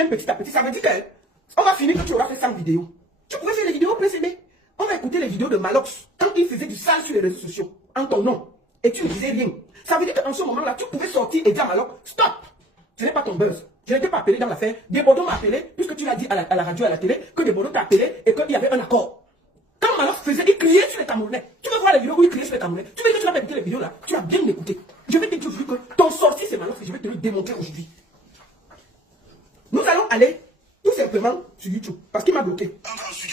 viens petit à petit. Ça veut dire qu'on va finir que tu auras fait 100 vidéos. Tu pouvais faire les vidéos précédées. On va écouter les vidéos de Malox quand il faisait du sale sur les réseaux sociaux en ton nom. Et tu ne disais rien. Ça veut dire qu'en ce moment-là, tu pouvais sortir et dire à Malox, stop. Ce n'est pas ton buzz. Je n'étais pas appelé dans l'affaire. Desbordeaux m'a appelé, puisque tu l'as dit à la radio, à la télé, que Desbordeaux t'a appelé et qu'il y avait un accord. Quand Malox faisait, il criait sur les Camerounais. Tu veux voir les vidéos où il criait sur les Camerounais? Tu veux que tu vas écouter les vidéos là? Tu as bien écouté. Je vais te dire aujourd'hui que ton sorti c'est Malox et je vais te le démontrer aujourd'hui. Nous allons aller tout simplement sur YouTube parce qu'il m'a bloqué.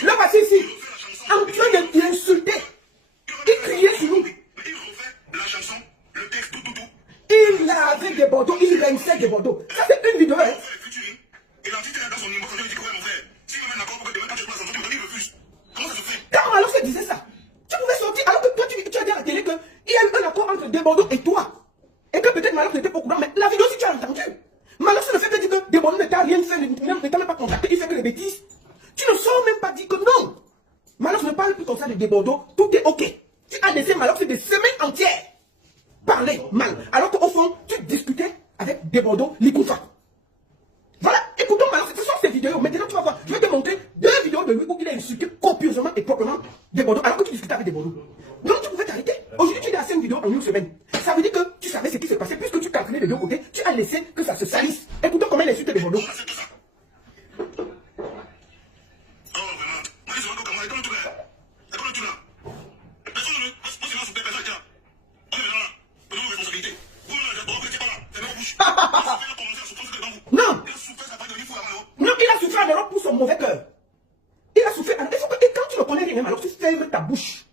Le voici ici, en train de l'insulter. Il criait sur nous. Il refait la chanson, le texte, tout. Il avait des Bordeaux, il rinçait des Bordeaux. Ça c'est une vidéo, hein. Et l'artiste est dans son numéro, il dit quoi, mon frère? S'il me met d'accord pour que demain, quand je passe en train de il refuse. Comment ça se fait? Quand Malox se disait ça, tu pouvais sortir alors que toi tu as dit à la télé qu'il y a eu un accord entre Desbordeaux et toi. Et que peut-être Malox n'était pas au courant, mais la vidéo si tu as entendu. Malox ne fait que dire que Desbordeaux ne t'a rien fait, ne t'a même pas contacté, il fait que des bêtises. Tu ne sors même pas dire que non. Malox ne parle plus comme ça de Desbordeaux, tout est ok. Tu as laissé Malox des semaines entières parler mal, alors qu'au fond, tu discutais avec Desbordeaux, Likoufa. Voilà, écoutons Malox, ce sont ces vidéos. Maintenant, tu vas voir, je vais te montrer 2 vidéos de lui où il a insulté copieusement et proprement Desbordeaux, alors que tu discutais avec Desbordeaux. Donc, tu pouvais t'arrêter. Aujourd'hui, tu es à 5 vidéos en une semaine. Ça veut dire que tu savais ce qui se passait, puisque tu calculais les deux côtés, tu as laissé que ça se salisse. Écoutons comment il insulte Desbordeaux. Non! Non, il a souffert en Europe pour son mauvais cœur. Il a souffert en Europe. Et quand tu ne connais rien, alors tu fermes ta bouche.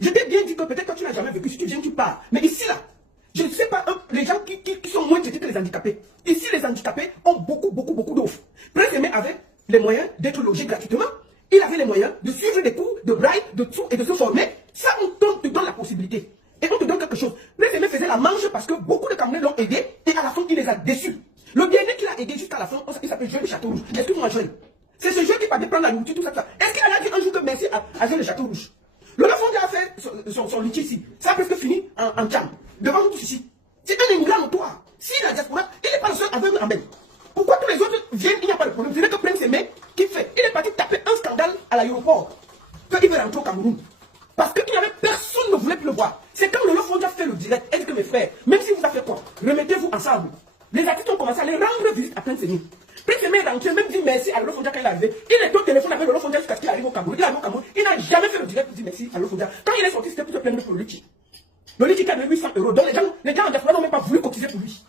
Je t'ai bien dit que peut-être que tu n'as jamais vécu. Si tu viens, tu pars. Mais ici, là, je ne sais pas, les gens qui sont moins traités que les handicapés. Ici, les handicapés ont beaucoup d'offres. Prince Aimé avait les moyens d'être logé gratuitement. Il avait les moyens de suivre des cours de braille, de tout et de se former. Ça, on te donne la possibilité. Et on te donne quelque chose. Prince Aimé faisait la manche parce que beaucoup de Camerounais l'ont aidé. Et à la fin, il les a déçus. Le dernier qu'il a aidé jusqu'à la fin, il s'appelle Jeune Château Rouge. Excuse-moi, Jeune. C'est ce jeu qui partait prendre la nourriture, tout ça. Est-ce qu'il a dit un jour que merci à Jeune Château Rouge? Le Lafondé a fait son litige ici. Ça a presque fini en jam. Devant nous tous ici. C'est un ingrat notoire. Si la diaspora, il n'est pas le seul aveugle en même. Pourquoi tous les autres viennent, il n'y a pas de problème. Ce n'est que Prince Aimé qui fait. Il est parti taper un scandale à l'aéroport. Qu'il veut rentrer au Cameroun. Parce qu'il n'y avait personne ne voulait plus le voir. C'est quand le Lafondé a fait le direct. Est-ce que mes frères, même si vous avez fait quoi, remettez-vous ensemble. Les artistes ont commencé à aller rendre visite à Prince Aimé. Prince Aimé est rentré, même dit merci à Lolo Fondia quand il est arrivé. Il est au téléphone avec Lolo Fondia jusqu'à ce qu'il arrive au Cameroun. Il arrive au Cameroun. Il n'a jamais fait le direct pour dire merci à Lolo Fondia. Quand il est sorti, c'était pour se plaindre pour le litige. Le litige a donné 800 €. Donc les gens en diaspora n'ont même pas voulu cotiser pour lui.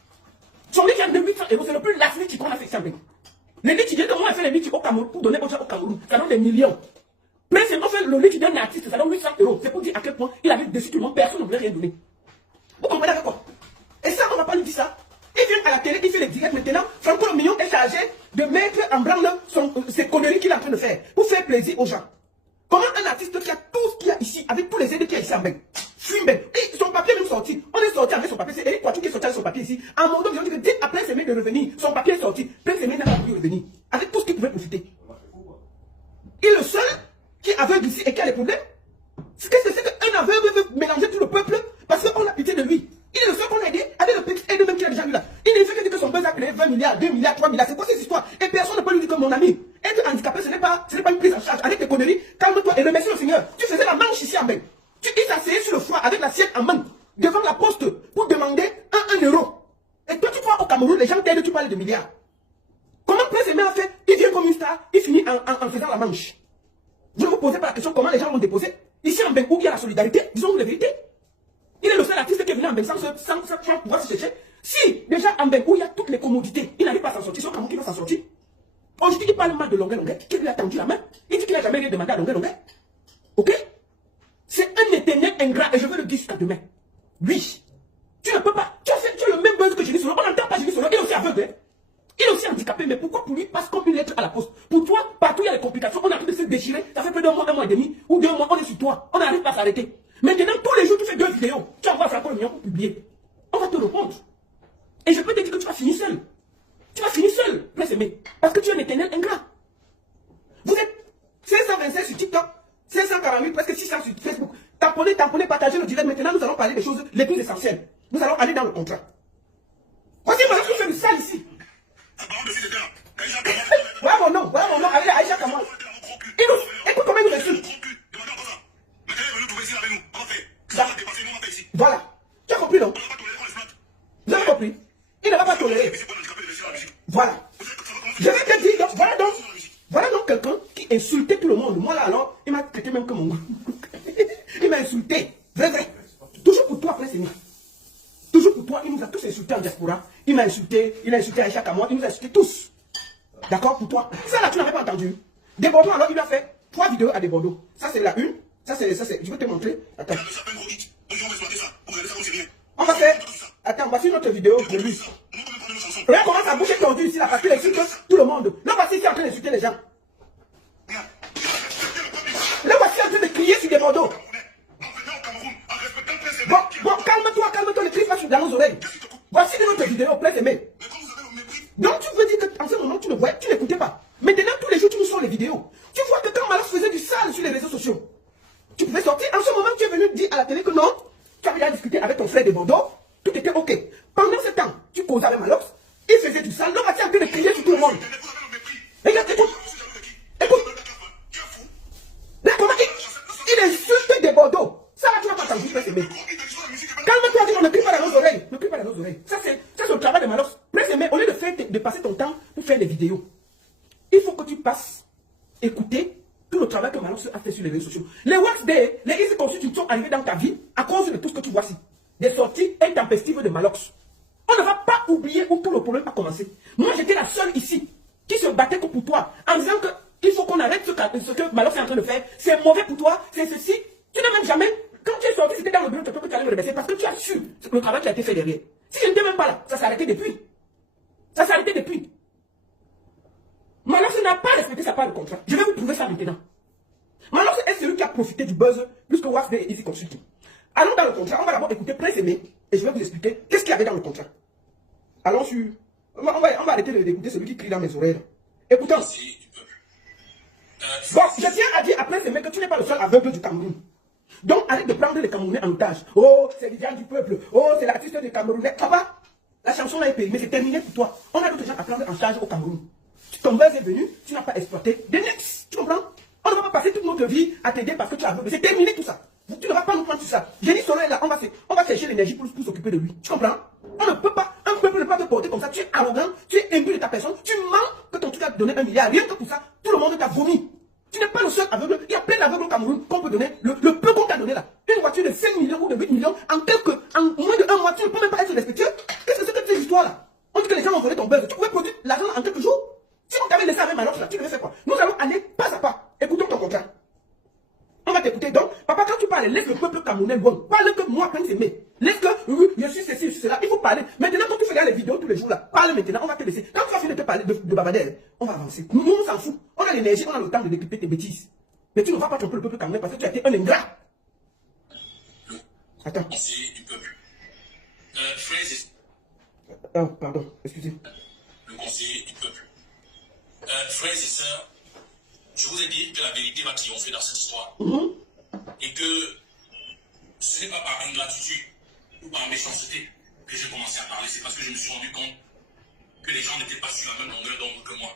Son litige a donné 800 €. C'est le plus large litige qu'on a fait ici en Bénin. Les litigiens de moi ont fait les litiges au Cameroun pour donner aux gens au Cameroun. Ça donne des millions. Prince Aimé fait le litige d'un artiste, ça donne 800 €. C'est pour dire à quel point il avait déçu tout le monde. Personne ne voulait rien donner. Vous comprenez avec quoi? Et ça, on ne va pas lui dire ça. Il vient à la télé, il fait les directs maintenant. Franco Le Million est chargé de mettre en branle ces conneries qu'il est en train de faire pour faire plaisir aux gens. Comment un artiste qui a tout ce qu'il y a ici, avec tous les aides qu'il y a ici en Bénin, fume Ben. Et son papier est même sorti. On est sorti avec son papier. C'est Eric Poitou qui est sorti avec son papier ici. En mon dos, ils ont dit que dites à Prince Aimé de revenir. Son papier est sorti. Prince Aimé n'a pas pu revenir. Avec tout ce qu'il pouvait profiter. Il est le seul qui est aveugle ici et qui a les problèmes. Qu'est-ce que c'est qu'un aveugle veut mélanger tout le peuple parce qu'on a pitié de lui? Il est le seul qu'on a aidé avec le petit aide même qu'il a déjà eu là. Il ne fait que dire que son buzz a créé 20 milliards, 2 milliards, 3 milliards. C'est quoi cette histoire? Et personne ne peut lui dire que mon ami, être handicapé, ce n'est pas une prise en charge. Avec tes conneries, calme-toi et remercie le Seigneur. Tu faisais la manche ici en main. Il s'asseyait sur le foie avec l'assiette en main, devant la poste, pour demander 1 €. Et toi, tu vois au Cameroun, les gens t'aident, tu parles de milliards. Comment Prince Aimé a fait? Il vient comme une star, il finit en faisant la manche. Vous ne vous posez pas la question comment les gens l'ont déposé. Ici en Bénin, où il y a la solidarité, disons-nous la vérité. Il est le seul artiste qui est venu en Bénin sans pouvoir se chercher. Si, déjà en Bénin, où il y a toutes les commodités, il n'arrive pas à s'en sortir, c'est comment il va s'en sortir. Aujourd'hui, il parle mal de Longuet, qui lui a tendu la main. Il dit qu'il n'a jamais rien demandé à Longuet. Ok? C'est un éternel ingrat, et je veux le dire jusqu'à demain. Oui. Tu ne peux pas. Tu as le même buzz que Génie Solo. On n'entend pas Génie Solo. Il est aussi aveugle. Il est aussi handicapé. Mais pourquoi pour lui passe comme une lettre à la poste? Pour toi, partout il y a des complications. On a envie de se déchirer. Ça fait plus d'un mois, 1 mois et demi, ou 2 mois, on est sur toi. On n'arrive pas à s'arrêter. Maintenant, tous les jours, tu fais 2 vidéos. Tu envoies Franco Le Million pour publier. On va te répondre. Et je peux te dire que tu vas finir seul. Tu vas finir seul, Prince Aimé. Parce que tu es un éternel ingrat. Vous êtes 525 sur TikTok, 548, presque 600 sur Facebook. Tamponnez, partagez le direct. Maintenant, nous allons parler des choses les plus essentielles. Nous allons aller dans le contrat. Voici, voilà ce que je fais du sale ici. Apparemment, si c'était là. mon nom. Voilà mon nom. Avec Aïcha Kamwa. Écoute comment il nous insulte. Voilà. Tu as compris, non? Vous avez compris? Il ne va pas tolérer. Voilà. Je vais te dire, donc, voilà donc quelqu'un qui insultait tout le monde. Moi là alors, il m'a traité même comme mon il m'a insulté. Vrai. Toujours pour toi, Prince Aimé. Toujours pour toi, il nous a tous insultés en diaspora. Il m'a insulté, il a insulté Aïcha Kamwa, il nous a insultés tous. D'accord, pour toi. Ça là, tu n'avais pas entendu. Des Bordeaux, alors il a fait 3 vidéos à des Bordeaux. Ça c'est la une. Ça c'est, je vais te montrer. Attends. On va faire. Attends, voici notre vidéo de lui. Regarde comment ça bouge est tordue ici, là, parce qu'il insulte tout le monde. Là, voici qui est en train d'insulter les gens. Là, voici en train de crier sur des Bordeaux. Bon, calme-toi, le cri passe dans nos oreilles. Voici notre vidéo, Prince Aimé. Donc, tu veux dire qu'en ce moment, tu ne voyais, tu n'écoutais pas. Maintenant, tous les jours, tu nous sors les vidéos. Tu vois que quand Malox faisait du sale sur les réseaux sociaux, tu pouvais sortir. En ce moment, tu es venu dire à la télé que non, tu avais déjà discuté avec ton frère de Bordeaux, tout était ok. Pendant ce temps, tu causais avec Malox, il faisait du sale, l'homme a été en train de crier sur tout le monde. Regarde, écoute. Là, comment il insulte des Bordeaux. Ça, là, tu n'as pas entendu, Prince Aimé. Calme-toi, dis-moi, ne crie pas dans nos oreilles. Ne crie pas dans nos oreilles. Ça, c'est le travail de Malox. Prince Aimé, au lieu de passer ton temps pour faire des vidéos, il faut que tu passes écouter tout le travail que Malox a fait sur les réseaux sociaux. Les Wax Day, les Easy Consulting sont arrivés dans ta vie à cause de tout ce que tu vois ici. Des sorties intempestives de Malox. On ne va pas oublier où tout le problème a commencé. Moi, j'étais la seule ici qui se battait que pour toi, en disant qu'il faut qu'on arrête ce que Malox est en train de faire. C'est mauvais pour toi, c'est ceci. Tu n'as même jamais, quand tu es sorti, c'était dans le bureau, que tu allais me remercier parce que tu as su le travail qui a été fait derrière. Si je n'étais même pas là, ça s'est arrêté depuis. Ça s'est arrêté depuis. Malox n'a pas respecté sa part de contrat. Je vais vous prouver ça maintenant. Malox est celui qui a profité du buzz plus que Wax Day et Easy Consulting. Allons dans le contrat. On va d'abord écouter Prince Aimé et je vais vous expliquer qu'est-ce qu'il y avait dans le contrat. Allons sur. On va arrêter d'écouter celui qui crie dans mes oreilles. Écoutons. Bon, je tiens à dire à Prince Aimé que tu n'es pas le seul aveugle du Cameroun. Donc arrête de prendre les Camerounais en otage. Oh, c'est les gens du peuple. Oh, c'est l'artiste des Camerounais. Papa, la chanson là est payée, mais c'est terminé pour toi. On a d'autres gens à prendre en charge au Cameroun. Ton buzz est venu, tu n'as pas exploité. The next, tu comprends? On ne va pas passer toute notre vie à t'aider parce que tu as aveugle. C'est terminé tout ça. Tu ne vas pas nous prendre tout ça. Génie Soleil là, on va chercher l'énergie pour s'occuper de lui. Tu comprends? On ne peut pas, un peuple ne peut pas te porter comme ça. Tu es arrogant, tu es imbu de ta personne, tu mens que ton truc a donné 1 milliard. Rien que pour ça, tout le monde t'a vomi. Tu n'es pas le seul aveugle. Il y a plein d'aveugles au Cameroun qu'on peut donner. Le peu qu'on t'a donné là. Une voiture de 5 millions ou de 8 millions en moins de 1 mois, tu ne peux même pas être respectueux. Qu'est-ce que c'est que cette histoire là? On dit que les gens ont volé ton buzz. Tu pouvais produire l'argent en quelques jours. Si on t'avait laissé avec Malox là, tu devais faire quoi? Nous allons aller pas à pas. Écoutons ton contrat. On va t'écouter. Donc, papa, quand tu parles, laisse le peuple camerounais loin. Parle que moi, Prince Aimé. Laisse que, je suis ceci, je suis cela. Il faut parler. Maintenant, quand tu fais les vidéos tous les jours là, parle maintenant, on va te laisser. Quand tu vas finir de te parler de Babadel, on va avancer. Nous, on s'en fout. On a l'énergie, on a le temps de décrypter tes bêtises. Mais tu ne vas pas tromper le peuple camerounais parce que tu as été un ingrat. Attends. Conseiller du peuple. Fraise. Oh, pardon, excusez. Le conseiller du peuple. Frères et sœurs, je vous ai dit que la vérité va triompher dans cette histoire. Et que ce n'est pas par ingratitude ou par méchanceté que j'ai commencé à parler. C'est parce que je me suis rendu compte que les gens n'étaient pas sur la même longueur d'onde que moi.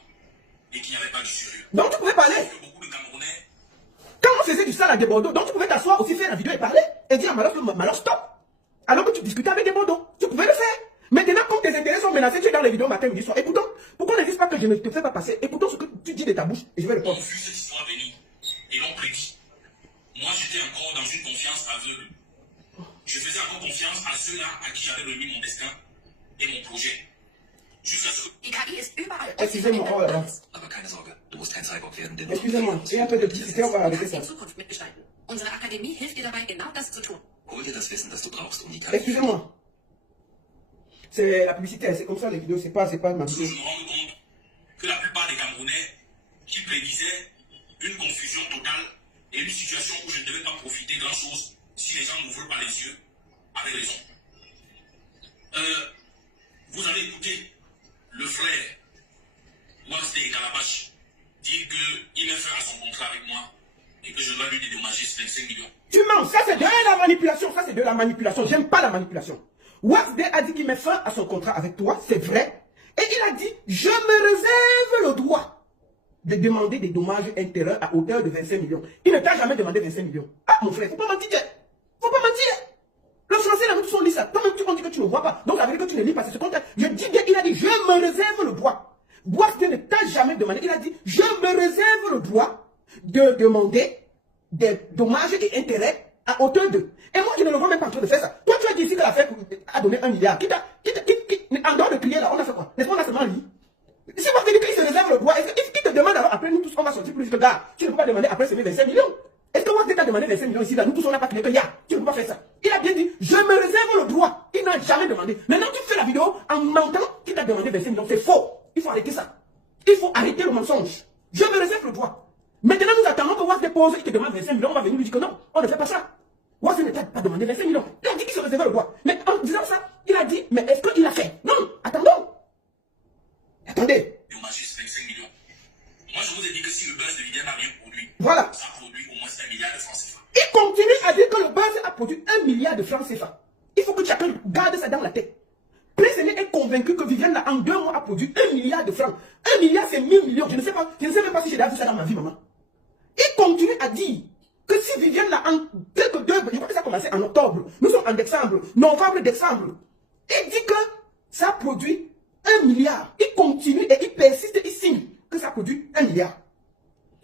Et qu'il n'y avait pas du sérieux. Donc tu pouvais parler. Parce que beaucoup de Camerounais. Quand on faisait du sale à des Bordeaux, donc tu pouvais t'asseoir aussi, faire la vidéo et parler. Et dire à Malox stop. Alors que tu discutais avec des Bordeaux. Tu pouvais le faire. Maintenant, quand tes intérêts sont menacés, tu es dans les vidéos matin, midi, soir. Écoutons. Pourquoi ne dis pas que je ne te fais pas passer? Écoutons ce que tu dis de ta bouche et je vais répondre. On vu cette histoire venir et l'ont prédit. Moi, j'étais encore dans une confiance aveugle. Je faisais encore confiance à ceux-là à qui j'avais remis mon destin et mon projet. Jusqu'à ce que... Die KI ist überall. Excusez-moi, oh là là. Aber keine Sorge, du musst kein Cyborg werden, denn Excusez-moi, et un peu de publicité, on va arrêter Du ça. kannst die Zukunft mitgestalten. Unsere Akademie hilft dir dabei, genau das zu tun. hol dir das Wissen, das du brauchst, um die KI... Excusez-moi. C'est la publicité, c'est comme ça les vidéos, c'est pas ma je vidéo. me rends compte que la plupart des Camerounais qui prédisaient une confusion totale et une situation où je ne devais pas profiter grand-chose si les gens n'ouvrent pas les yeux avaient raison. Vous avez écouté le frère Wax Day Calabash dire qu'il met fin à son contrat avec moi et que je dois lui dédommager 25 millions. Tu mens, ça c'est de la manipulation, ça c'est de la manipulation, j'aime pas la manipulation. Wax Day a dit qu'il met fin à son contrat avec toi, c'est vrai. Et il a dit, je me réserve le droit de demander des dommages intérêts à hauteur de 25 millions. Il ne t'a jamais demandé 25 millions. Ah, mon frère, faut pas mentir. Faut pas mentir. Le français, là, nous tous on lit ça. Toi-même, tu dis que tu ne vois pas. Donc, ça veut dire que tu ne lis pas. C'est ce contraire. Je dis bien, il a dit, je me réserve le droit. Boisdé ne t'a jamais demandé. Il a dit, je me réserve le droit de demander des dommages et intérêts à hauteur de. Et moi, je ne le vois même pas en train de faire ça. Toi, tu as dit ici que l'affaire a donné 1 milliard. En dehors de crier là, on a fait quoi? N'est-ce pas, on a seulement lu. Si vous dites qu'il se réserve le droit, qui te demande alors, après nous tous, on va sortir plus que gars. Tu ne peux pas demander après semer 25 millions. Est-ce que Boisdé t'a demandé 25 millions ici, là, nous tous, on n'a pas crié que ya. Tu ne peux pas faire ça. Il a bien dit, je me réserve le droit. Il n'a jamais demandé. Maintenant, tu fais la vidéo en mentant qu'il t'a demandé 25 millions. C'est faux. Il faut arrêter ça. Il faut arrêter le mensonge. Je me réserve le droit. Maintenant, nous attendons que Boisdé pose, il te demande 25 millions, on va venir lui dire que non, on ne fait pas ça. Boisdé ne t'a pas demandé 25 millions. Il a dit qu'il se réservait le droit. Mais en disant ça, il a dit, mais est-ce qu'il a fait? Non, attendons. Attendez. Dommage, 25 millions. Moi, je vous ai dit que si le buzz de Viviane n'a rien produit, Voilà. ça produit au moins 1 milliard de francs CFA. Il continue à dire que le buzz a produit 1 milliard de francs CFA. Il faut que chacun garde ça dans la tête. Préséné est convaincu que Viviane, en 2 mois, a produit 1 milliard de francs. 1 milliard, c'est 1000 millions. Je ne sais même pas si j'ai déjà vu ça dans ma vie, maman. Il continue à dire que si Viviane, en quelques 2, je crois que ça a commencé en octobre. Nous sommes en décembre, novembre, décembre. Il dit que ça produit 1 milliard. Il continue et il persiste, il signe que ça produit 1 milliard.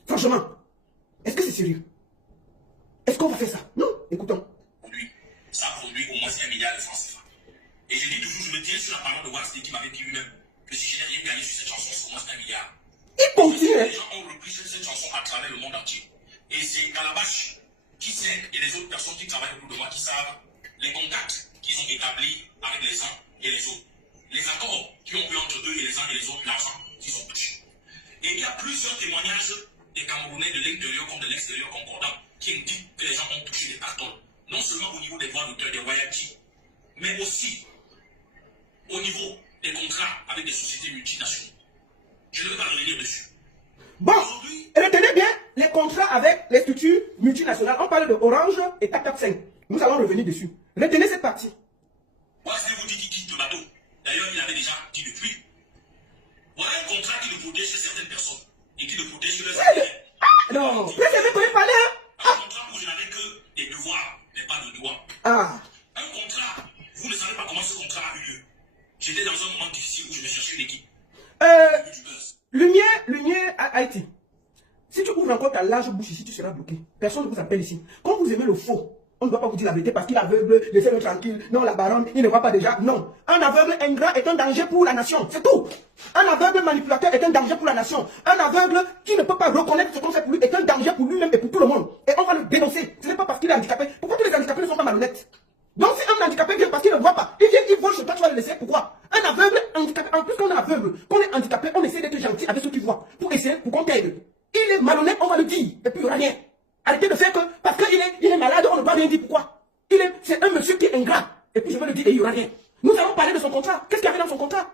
Franchement, est-ce que c'est sérieux? Est-ce qu'on va faire ça? Non, écoutons. Ça produit au moins 1 milliard de francs CFA. Et je dis toujours, je me tiens sur la parole de Boisdé qui m'avait dit lui-même que si je n'ai rien gagné sur cette chanson, c'est au moins 1 milliard. Il continue. Les gens ont repris cette chanson à travers le monde entier. Et c'est Calabash qui sait, et les autres personnes qui travaillent autour de moi qui savent les contacts qu'ils ont établis avec les uns et les autres. Les accords qui ont eu entre eux et les uns et les autres, l'argent qu'ils ont touché. Et il y a plusieurs témoignages des Camerounais de l'intérieur comme de l'extérieur concordants qui indiquent que les gens ont touché des cartons. Non seulement au niveau des droits d'auteur, des royalties, mais aussi au niveau des contrats avec des sociétés multinationales. Je ne vais pas revenir dessus. Bon, retenez bien les contrats avec les structures multinationales. On parle de Orange et TapTap 5. Nous allons revenir dessus. Retenez cette partie. Boisdé vous dit qu'il quitte le bateau. D'ailleurs, il avait déjà dit depuis. Voilà un contrat qui le protège chez certaines personnes et qui le protège chez les autres. Non, préférez qu'on ait parlé, hein? Un contrat où je n'avais que des devoirs, mais pas de droits. Ah. Un contrat, vous ne savez pas comment ce contrat a eu lieu. J'étais dans un moment difficile où je me cherchais une équipe. Lumière à Haïti. Si tu ouvres encore ta large bouche ici, tu seras bloqué. Personne ne vous appelle ici. Quand vous aimez le faux, on ne doit pas vous dire la vérité parce qu'il est aveugle, laissez-le tranquille. Non, la baronne, il ne voit pas déjà. Non. Un aveugle ingrat est un danger pour la nation. C'est tout. Un aveugle manipulateur est un danger pour la nation. Un aveugle qui ne peut pas reconnaître ce qu'on fait pour lui est un danger pour lui-même et pour tout le monde. Et on va le dénoncer. Ce n'est pas parce qu'il est handicapé. Pourquoi tous les handicapés ne sont pas malhonnêtes? Donc si un handicapé vient parce qu'il ne voit pas, il vient, il vole chez toi, tu vas le laisser. Pourquoi? Un aveugle handicapé, en plus qu'on est aveugle, qu'on est handicapé, on essaie d'être gentil avec ceux qui voient. Pour essayer, pour qu'on t'aide. Il est malhonnête, on va le dire. Et puis il n'y aura rien. Arrêtez de faire que, parce qu'il est malade, on ne doit rien dire. Pourquoi? C'est un monsieur qui est ingrat. Et puis je vais le dire et il n'y aura rien. Nous allons parler de son contrat. Qu'est-ce qu'il y avait dans son contrat?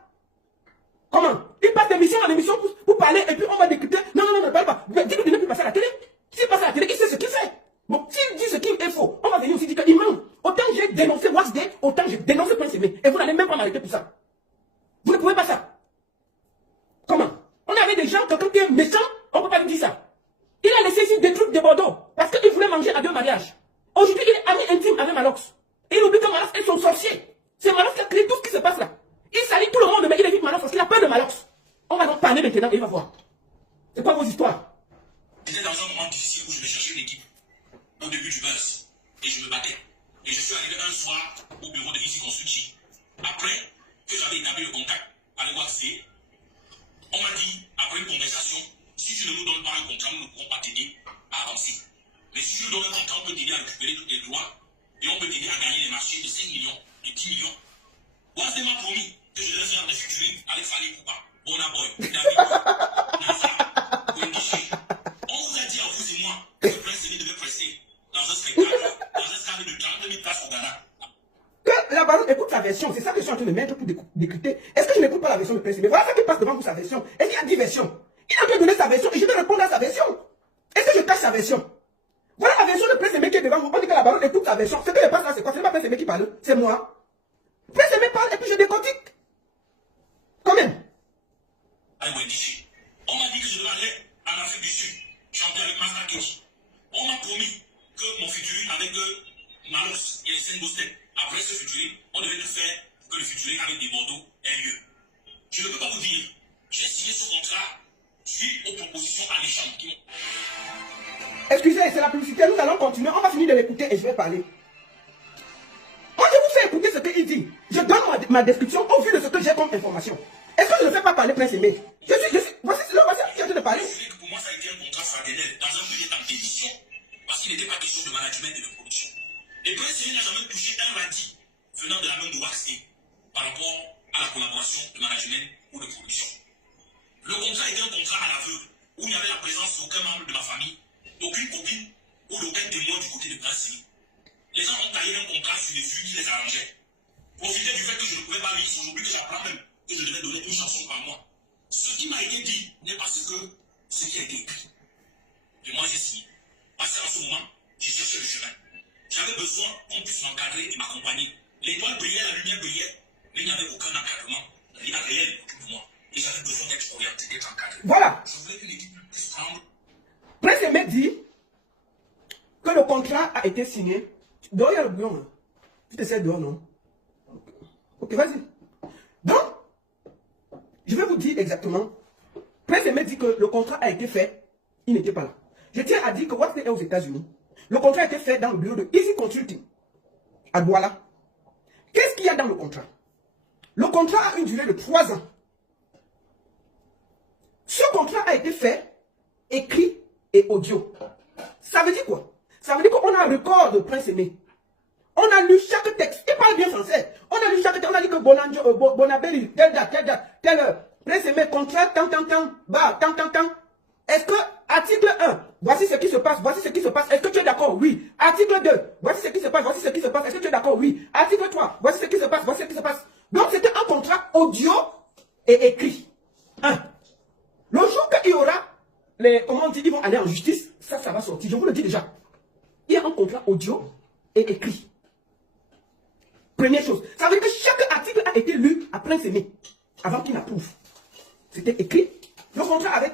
Comment? Il passe d'émission en émission pour parler et puis on va décrypter. Non, ne parle pas. Dis-nous de ne plus passer à la télé. S'il passe à la télé, il sait ce qu'il fait. Bon, s'il dit ce qu'il est faux, on va venir aussi dire qu'il ment. Autant j'ai dénoncé Boisdé, autant j'ai dénoncé Prince Aimé. Et vous n'allez même pas m'arrêter pour ça. Vous ne pouvez pas ça. Comment? On avait des gens, quelqu'un qui est méchant, on ne peut pas lui dire ça. Il a laissé ici des trucs de Bordeaux parce qu'il voulait manger à 2 mariages. Aujourd'hui, il est ami intime avec Malox. Et il oublie que Malox est son sorcier. C'est Malox qui a créé tout ce qui se passe là. Il salit tout le monde, mais il évite Malox parce qu'il a peur de Malox. On va donc parler maintenant et il va voir. C'est quoi vos histoires? J'étais dans un moment difficile où je me cherchais une équipe. Au début du buzz. Et je me battais. Et je suis arrivé un soir au bureau de Easy Consulting. Après que j'avais établi le contact avec Boisdé, on m'a dit, après une conversation, si tu ne nous donnes pas un contrat, nous ne pourrons pas t'aider à avancer. Mais si tu nous donnes un contrat, on peut t'aider à récupérer tous tes droits et on peut t'aider à gagner les marchés de 5 millions, de 10 millions. Boisdé m'a promis que je devais faire des featuring avec Fali Poupa, Bona Boy, David Boy, Naza, Wendiché. On vous a dit à vous et moi que le Prince Aimé devait presser dans un spectacle, dans un stade de 40 000 places au Ghana. Que la baronne écoute sa version, c'est ça que je suis en train de mettre pour décrypter. Est-ce que je n'écoute pas la version de Prince Aimé? Voilà ce qui passe devant pour sa version. Est-ce qu'il y a 10 versions? Il est en train de donner sa version et je vais répondre à sa version. Est-ce que je cache sa version? Voilà la version de Prince Aimé qui est devant vous. On dit que la baronne écoute sa version. Ce qui se passe là, c'est quoi? Ce n'est pas Prince Aimé qui parle, c'est moi. Prince Aimé parle et puis je décortique. Quand même. Avec Wendiché. On m'a dit que je devais aller en Afrique du Sud, chanté avec Master Keji. On m'a promis que mon futur avec Malox et les Saint-Bostel, après ce futur, on devait tout faire pour que le futur avec des Bordeaux ait lieu. Je ne peux pas vous dire, j'ai signé ce contrat suite aux propositions alléchantes qui m'ont... Excusez, c'est la publicité, nous allons continuer, on va finir de l'écouter et je vais parler. Moi, je vous fais écouter ce qu'il dit. Je donne ma description au vu de ce que j'ai comme information. Est-ce que je ne fais pas parler Prince Aimé? Voici ce qui est en train de parler. Pour moi, ça a été un contrat fraternel dans un premier temps d'édition, parce qu'il n'était pas question de management et de production. Et Prince Aimé n'a jamais touché un radis venant de la main de Waxy par rapport à la collaboration de management ou de production. Le contrat était un contrat à l'aveugle, où il n'y avait la présence d'aucun membre de ma famille, d'aucune copine ou d'aucun témoin du côté de Prince Aimé. Les gens ont taillé un contrat sur les vues qui les arrangeaient. Profiter du fait que je ne pouvais pas lire aujourd'hui, que j'apprends même, que je devais donner une chanson par mois. Ce qui m'a été dit n'est pas ce qui a été écrit. Et moi, j'ai signé. Parce qu'à ce moment, j'ai cherché le chemin. J'avais besoin qu'on puisse m'encadrer et m'accompagner. L'étoile brillait, la lumière brillait, mais il n'y avait aucun encadrement réel autour de moi. Et j'avais besoin d'être orienté, d'être encadré. Voilà. Je voulais une équipe plus strong. Prince Aimé dit que le contrat a été signé. Dehors, il y a le bouillon. Hein. Tu te sais dehors, non? Ok, vas-y. Donc, je vais vous dire exactement. Prince Aimé dit que le contrat a été fait. Il n'était pas là. Je tiens à dire que Waxy est aux États-Unis. Le contrat a été fait dans le bureau de Easy Consulting à Douala. Qu'est-ce qu'il y a dans le contrat? Le contrat a une durée de 3 ans. Ce contrat a été fait, écrit et audio. Ça veut dire quoi? Ça veut dire qu'on a un record de Prince Aimé. On a lu chaque texte. Il parle bien français. On a lu chaque texte. On a dit que Bonabelli, telle date, telle heure. Prince Aimé, contrat, tant, bah, tant. Est-ce que, article 1, voici ce qui se passe, voici ce qui se passe. Est-ce que tu es d'accord? Oui. Article 2, voici ce qui se passe, voici ce qui se passe. Est-ce que tu es d'accord? Oui. Article 3, voici ce qui se passe, voici ce qui se passe. Donc, c'était un contrat audio et écrit. 1. Le jour qu'il y aura, comment on dit, ils vont aller en justice, ça va sortir. Je vous le dis déjà. Il y a un contrat audio et écrit. Première chose. Ça veut dire que chaque article a été lu à Prince Aimé avant qu'il n'approuve. C'était écrit. Le contrat avec